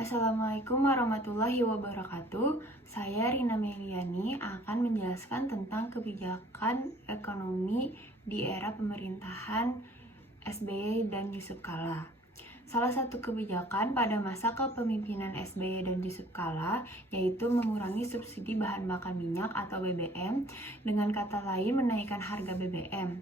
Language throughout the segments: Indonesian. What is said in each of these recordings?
Assalamualaikum warahmatullahi wabarakatuh. Saya Rina Meliani akan menjelaskan tentang kebijakan ekonomi di era pemerintahan SBY dan Yusuf Kala. Salah satu kebijakan pada masa kepemimpinan SBY dan Yusuf Kala yaitu mengurangi subsidi bahan bakar minyak atau BBM, dengan kata lain menaikkan harga BBM.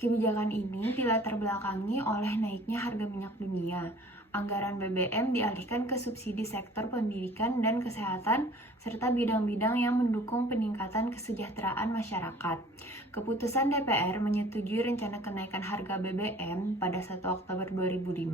Kebijakan ini dilatar belakangi oleh naiknya harga minyak dunia. Anggaran BBM dialihkan ke subsidi sektor pendidikan dan kesehatan, serta bidang-bidang yang mendukung peningkatan kesejahteraan masyarakat. Keputusan DPR menyetujui rencana kenaikan harga BBM pada 1 Oktober 2005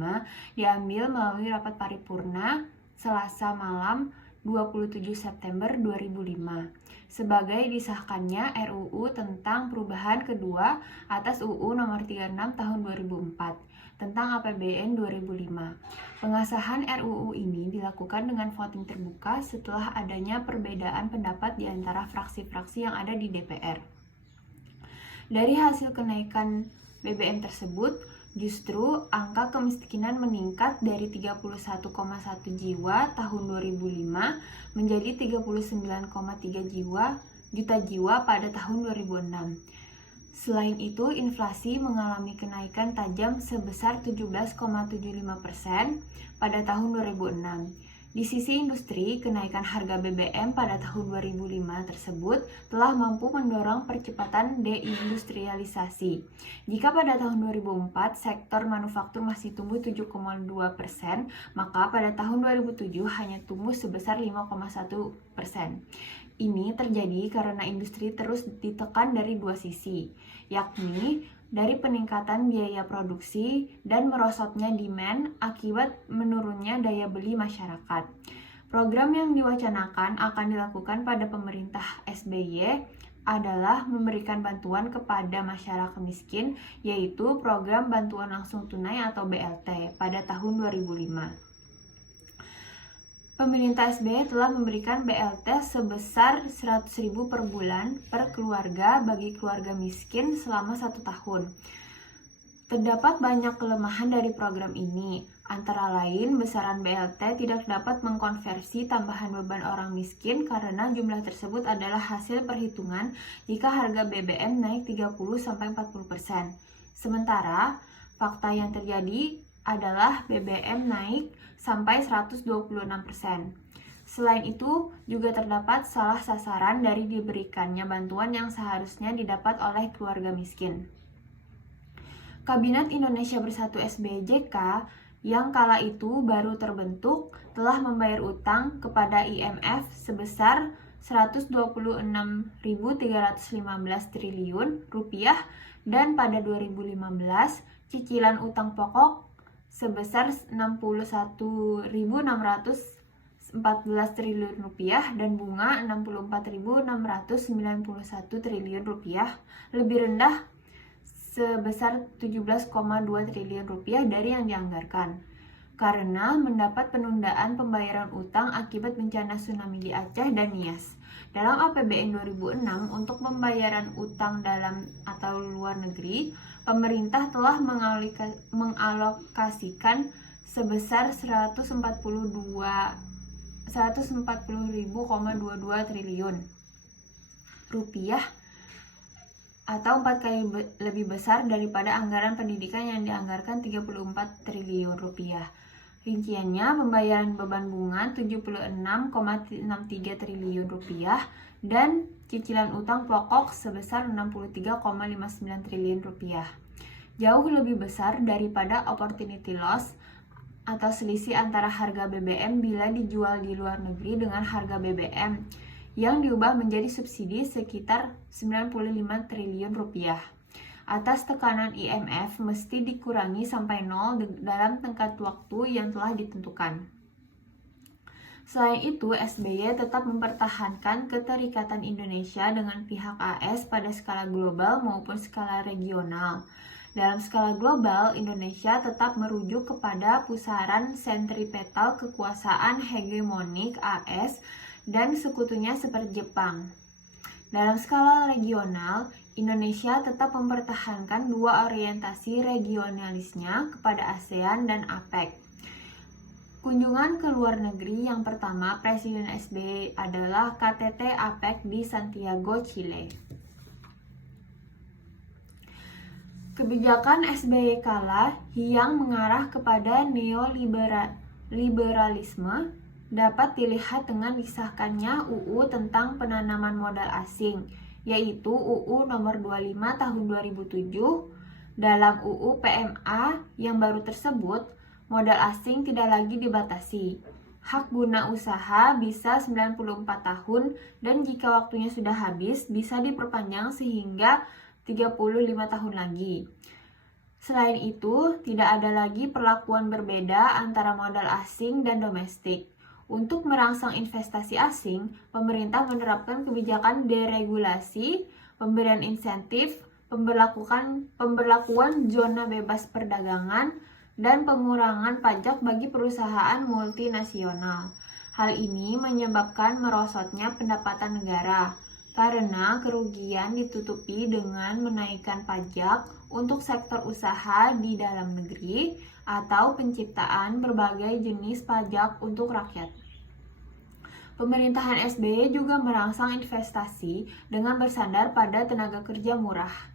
diambil melalui rapat paripurna Selasa malam 27 September 2005 sebagai disahkannya RUU tentang perubahan kedua atas UU Nomor 36 Tahun 2004 tentang APBN 2005. Pengesahan RUU ini dilakukan dengan voting terbuka setelah adanya perbedaan pendapat di antara fraksi-fraksi yang ada di DPR. Dari hasil kenaikan BBM tersebut, justru angka kemiskinan meningkat dari 31,1 jiwa tahun 2005 menjadi 39,3 juta jiwa pada tahun 2006. Selain itu, inflasi mengalami kenaikan tajam sebesar 17,75% pada tahun 2006. Di sisi industri, kenaikan harga BBM pada tahun 2005 tersebut telah mampu mendorong percepatan deindustrialisasi. Jika pada tahun 2004 sektor manufaktur masih tumbuh 7,2%, maka pada tahun 2007 hanya tumbuh sebesar 5,1%. Ini terjadi karena industri terus ditekan dari dua sisi, yakni dari peningkatan biaya produksi dan merosotnya demand akibat menurunnya daya beli masyarakat. Program yang diwacanakan akan dilakukan pada pemerintah SBY adalah memberikan bantuan kepada masyarakat miskin, yaitu program bantuan langsung tunai atau BLT pada tahun 2005. Pemerintah SBY telah memberikan BLT sebesar 100.000 per bulan per keluarga bagi keluarga miskin selama 1 tahun. Terdapat banyak kelemahan dari program ini, antara lain besaran BLT tidak dapat mengkonversi tambahan beban orang miskin karena jumlah tersebut adalah hasil perhitungan jika harga BBM naik 30-40%. Sementara, fakta yang terjadi adalah BBM naik sampai 126%. Selain itu, juga terdapat salah sasaran dari diberikannya bantuan yang seharusnya didapat oleh keluarga miskin. Kabinet Indonesia Bersatu SBY-JK yang kala itu baru terbentuk telah membayar utang kepada IMF sebesar 126.315 triliun rupiah dan pada 2015 cicilan utang pokok sebesar 61.614 triliun rupiah dan bunga 64.691 triliun rupiah, lebih rendah sebesar 17,2 triliun rupiah dari yang dianggarkan karena mendapat penundaan pembayaran utang akibat bencana tsunami di Aceh dan Nias. Dalam APBN 2006 untuk pembayaran utang dalam atau luar negeri, pemerintah telah mengalokasikan sebesar 140.000,22 triliun rupiah atau 4 kali lebih besar daripada anggaran pendidikan yang dianggarkan 34 triliun rupiah. Rinciannya, pembayaran beban bunga 76,63 triliun rupiah dan cicilan utang pokok sebesar 63,59 triliun rupiah. Jauh lebih besar daripada opportunity loss atau selisih antara harga BBM bila dijual di luar negeri dengan harga BBM yang diubah menjadi subsidi sekitar 95 triliun rupiah. Atas tekanan IMF mesti dikurangi sampai 0 dalam tenggat waktu yang telah ditentukan. Selain itu, SBY tetap mempertahankan keterikatan Indonesia dengan pihak AS pada skala global maupun skala regional. Dalam skala global, Indonesia tetap merujuk kepada pusaran sentripetal kekuasaan hegemonik AS dan sekutunya seperti Jepang. Dalam skala regional, Indonesia tetap mempertahankan dua orientasi regionalisnya kepada ASEAN dan APEC. Kunjungan ke luar negeri yang pertama Presiden SBY adalah KTT APEC di Santiago, Chile. Kebijakan SBY kala yang mengarah kepada neoliberalisme dapat dilihat dengan disahkannya UU tentang penanaman modal asing, yaitu UU nomor 25 tahun 2007. Dalam UU PMA yang baru tersebut, modal asing tidak lagi dibatasi. Hak guna usaha bisa 94 tahun dan jika waktunya sudah habis bisa diperpanjang sehingga 35 tahun lagi. Selain itu, tidak ada lagi perlakuan berbeda antara modal asing dan domestik. Untuk merangsang investasi asing, pemerintah menerapkan kebijakan deregulasi, pemberian insentif, pemberlakuan zona bebas perdagangan, dan pengurangan pajak bagi perusahaan multinasional. Hal ini menyebabkan merosotnya pendapatan negara, karena kerugian ditutupi dengan menaikkan pajak untuk sektor usaha di dalam negeri atau penciptaan berbagai jenis pajak untuk rakyat. Pemerintahan SBY juga merangsang investasi dengan bersandar pada tenaga kerja murah,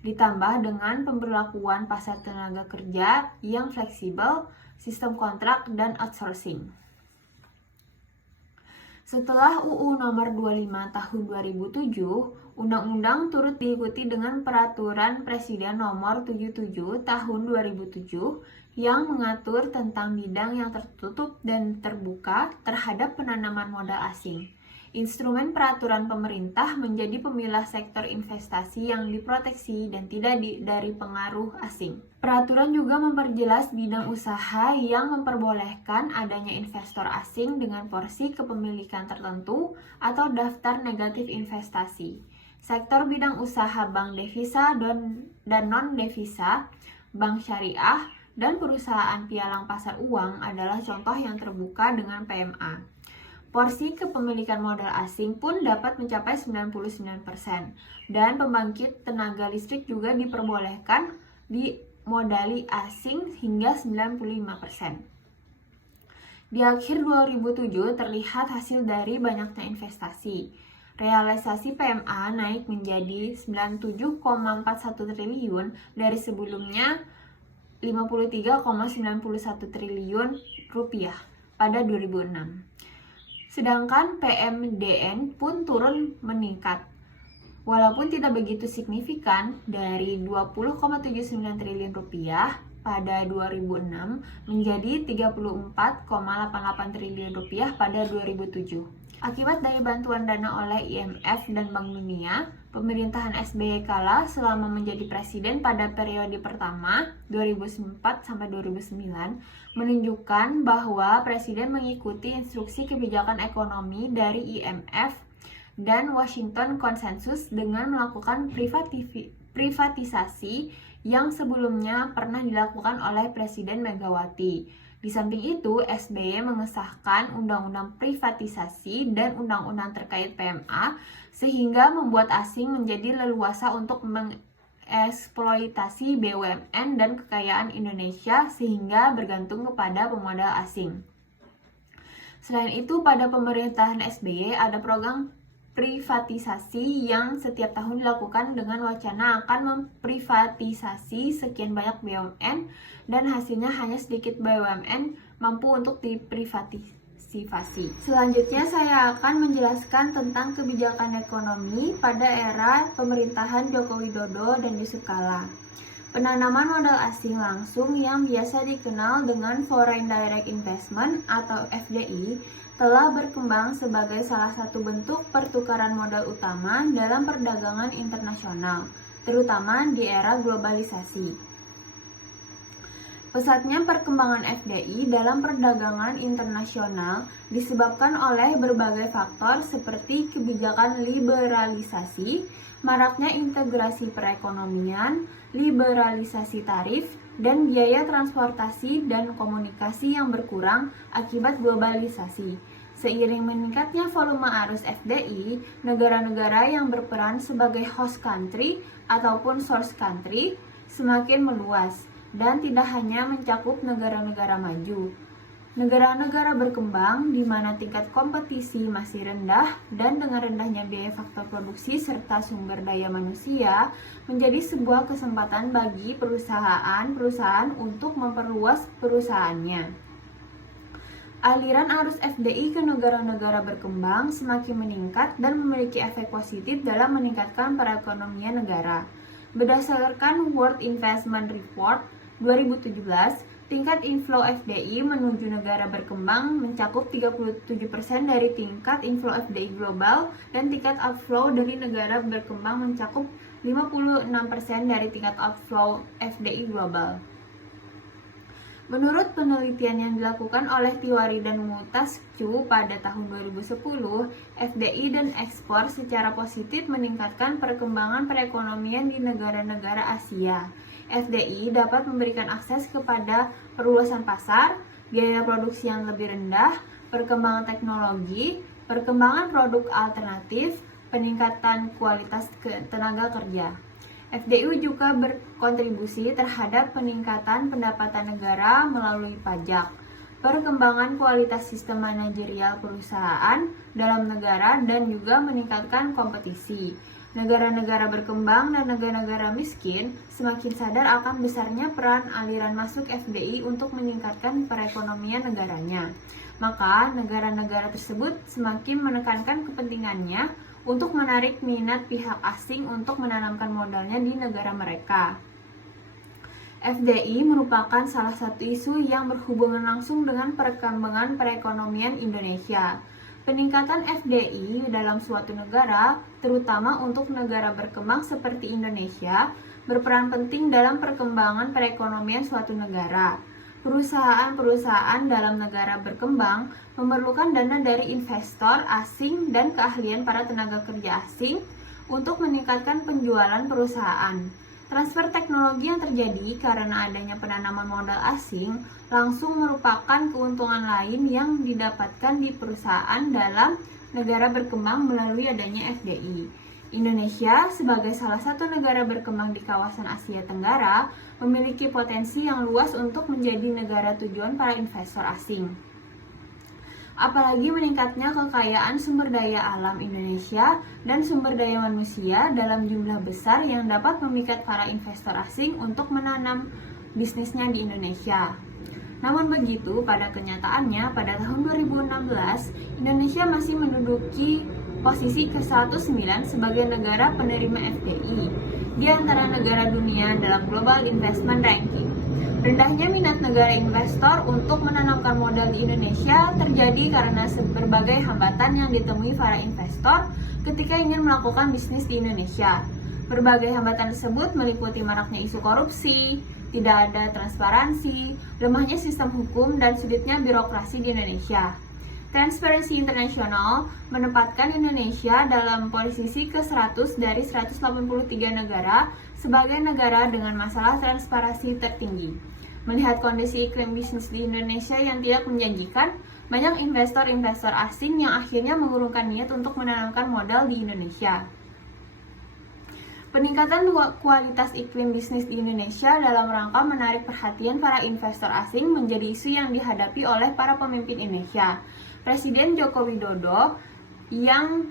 ditambah dengan pemberlakuan pasar tenaga kerja yang fleksibel, sistem kontrak, dan outsourcing. Setelah UU nomor 25 tahun 2007, undang-undang turut diikuti dengan peraturan Presiden nomor 77 tahun 2007 yang mengatur tentang bidang yang tertutup dan terbuka terhadap penanaman modal asing. Instrumen peraturan pemerintah menjadi pemilah sektor investasi yang diproteksi dan tidak dari pengaruh asing. Peraturan juga memperjelas bidang usaha yang memperbolehkan adanya investor asing dengan porsi kepemilikan tertentu atau daftar negatif investasi. Sektor bidang usaha bank devisa dan non-devisa, bank syariah, dan perusahaan pialang pasar uang adalah contoh yang terbuka dengan PMA. Porsi kepemilikan modal asing pun dapat mencapai 99%, dan pembangkit tenaga listrik juga diperbolehkan dimodali asing hingga 95%. Di akhir 2007 terlihat hasil dari banyaknya investasi. Realisasi PMA naik menjadi 97,41 triliun dari sebelumnya 53,91 triliun rupiah pada 2006. Sedangkan PMDN pun turun meningkat, walaupun tidak begitu signifikan dari 20,79 triliun rupiah pada 2006 menjadi 34,88 triliun rupiah pada 2007. Akibat dari bantuan dana oleh IMF dan Bank Dunia, pemerintahan SBY kala selama menjadi presiden pada periode pertama 2004-2009 menunjukkan bahwa presiden mengikuti instruksi kebijakan ekonomi dari IMF dan Washington Consensus dengan melakukan privatisasi yang sebelumnya pernah dilakukan oleh Presiden Megawati. Di samping itu, SBY mengesahkan undang-undang privatisasi dan undang-undang terkait PMA sehingga membuat asing menjadi leluasa untuk mengeksploitasi BUMN dan kekayaan Indonesia sehingga bergantung kepada pemodal asing. Selain itu, pada pemerintahan SBY ada program privatisasi yang setiap tahun dilakukan dengan wacana akan memprivatisasi sekian banyak BUMN dan hasilnya hanya sedikit BUMN mampu untuk diprivatisasi. Selanjutnya saya akan menjelaskan tentang kebijakan ekonomi pada era pemerintahan Joko Widodo dan Yusuf Kala. Penanaman modal asing langsung yang biasa dikenal dengan Foreign Direct Investment atau FDI telah berkembang sebagai salah satu bentuk pertukaran modal utama dalam perdagangan internasional, terutama di era globalisasi. Pesatnya perkembangan FDI dalam perdagangan internasional disebabkan oleh berbagai faktor seperti kebijakan liberalisasi, maraknya integrasi perekonomian, liberalisasi tarif, dan biaya transportasi dan komunikasi yang berkurang akibat globalisasi. Seiring meningkatnya volume arus FDI, negara-negara yang berperan sebagai host country ataupun source country semakin meluas dan tidak hanya mencakup negara-negara maju. Negara-negara berkembang di mana tingkat kompetisi masih rendah dan dengan rendahnya biaya faktor produksi serta sumber daya manusia menjadi sebuah kesempatan bagi perusahaan-perusahaan untuk memperluas perusahaannya. Aliran arus FDI ke negara-negara berkembang semakin meningkat dan memiliki efek positif dalam meningkatkan perekonomian negara. Berdasarkan World Investment Report 2017, tingkat inflow FDI menuju negara berkembang mencakup 37% dari tingkat inflow FDI global dan tingkat outflow dari negara berkembang mencakup 56% dari tingkat outflow FDI global. Menurut penelitian yang dilakukan oleh Tiwari dan Mutascu pada tahun 2010, FDI dan ekspor secara positif meningkatkan perkembangan perekonomian di negara-negara Asia. FDI dapat memberikan akses kepada perluasan pasar, biaya produksi yang lebih rendah, perkembangan teknologi, perkembangan produk alternatif, peningkatan kualitas tenaga kerja. FDI juga berkontribusi terhadap peningkatan pendapatan negara melalui pajak, perkembangan kualitas sistem manajerial perusahaan dalam negara, dan juga meningkatkan kompetisi. Negara-negara berkembang dan negara-negara miskin semakin sadar akan besarnya peran aliran masuk FDI untuk meningkatkan perekonomian negaranya. Maka, negara-negara tersebut semakin menekankan kepentingannya untuk menarik minat pihak asing untuk menanamkan modalnya di negara mereka. FDI merupakan salah satu isu yang berhubungan langsung dengan perkembangan perekonomian Indonesia. Peningkatan FDI dalam suatu negara, terutama untuk negara berkembang seperti Indonesia, berperan penting dalam perkembangan perekonomian suatu negara. Perusahaan-perusahaan dalam negara berkembang memerlukan dana dari investor asing dan keahlian para tenaga kerja asing untuk meningkatkan penjualan perusahaan. Transfer teknologi yang terjadi karena adanya penanaman modal asing langsung merupakan keuntungan lain yang didapatkan di perusahaan dalam negara berkembang melalui adanya FDI. Indonesia sebagai salah satu negara berkembang di kawasan Asia Tenggara memiliki potensi yang luas untuk menjadi negara tujuan para investor asing. Apalagi meningkatnya kekayaan sumber daya alam Indonesia dan sumber daya manusia dalam jumlah besar yang dapat memikat para investor asing untuk menanam bisnisnya di Indonesia. Namun begitu, pada kenyataannya pada tahun 2016, Indonesia masih menduduki posisi ke-109 sebagai negara penerima FDI di antara negara dunia dalam Global Investment Ranking. Rendahnya minat negara investor untuk menanamkan modal di Indonesia terjadi karena berbagai hambatan yang ditemui para investor ketika ingin melakukan bisnis di Indonesia. Berbagai hambatan tersebut meliputi maraknya isu korupsi, tidak ada transparansi, lemahnya sistem hukum, dan sulitnya birokrasi di Indonesia. Transparency International menempatkan Indonesia dalam posisi ke-100 dari 183 negara sebagai negara dengan masalah transparansi tertinggi. Melihat kondisi iklim bisnis di Indonesia yang tidak menjanjikan, banyak investor-investor asing yang akhirnya mengurungkan niat untuk menanamkan modal di Indonesia. Peningkatan kualitas iklim bisnis di Indonesia dalam rangka menarik perhatian para investor asing menjadi isu yang dihadapi oleh para pemimpin Indonesia. Presiden Joko Widodo yang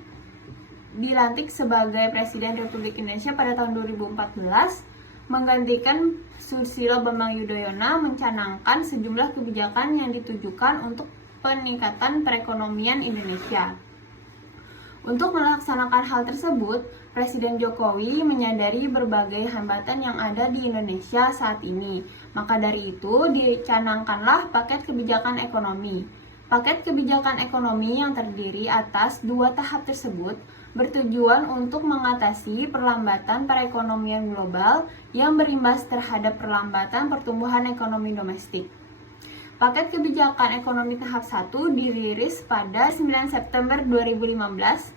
dilantik sebagai Presiden Republik Indonesia pada tahun 2014 menggantikan Susilo Bambang Yudhoyono mencanangkan sejumlah kebijakan yang ditujukan untuk peningkatan perekonomian Indonesia. Untuk melaksanakan hal tersebut, Presiden Jokowi menyadari berbagai hambatan yang ada di Indonesia saat ini. Maka dari itu, dicanangkanlah paket kebijakan ekonomi. Paket kebijakan ekonomi yang terdiri atas dua tahap tersebut bertujuan untuk mengatasi perlambatan perekonomian global yang berimbas terhadap perlambatan pertumbuhan ekonomi domestik. Paket kebijakan ekonomi tahap 1 dirilis pada 9 September 2015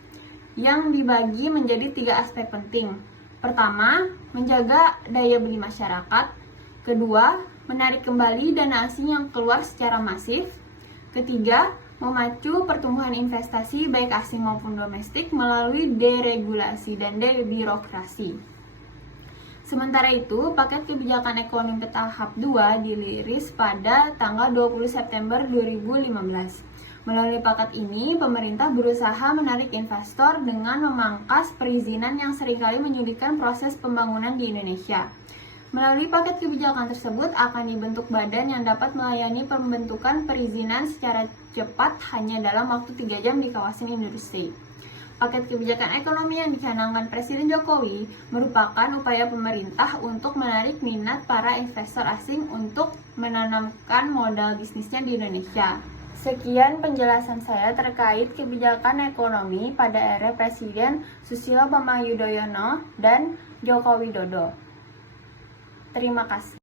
yang dibagi menjadi 3 aspek penting. Pertama, menjaga daya beli masyarakat. Kedua, menarik kembali dana asing yang keluar secara masif. Ketiga, memacu pertumbuhan investasi baik asing maupun domestik melalui deregulasi dan debirokrasi. Sementara itu, paket kebijakan ekonomi bertahap 2 dirilis pada tanggal 20 September 2015. Melalui paket ini, pemerintah berusaha menarik investor dengan memangkas perizinan yang seringkali menyulitkan proses pembangunan di Indonesia. Melalui paket kebijakan tersebut akan dibentuk badan yang dapat melayani pembentukan perizinan secara cepat hanya dalam waktu 3 jam di kawasan industri. Paket kebijakan ekonomi yang dicanangkan Presiden Jokowi merupakan upaya pemerintah untuk menarik minat para investor asing untuk menanamkan modal bisnisnya di Indonesia. Sekian penjelasan saya terkait kebijakan ekonomi pada era Presiden Susilo Bambang Yudhoyono dan Joko Widodo. Terima kasih.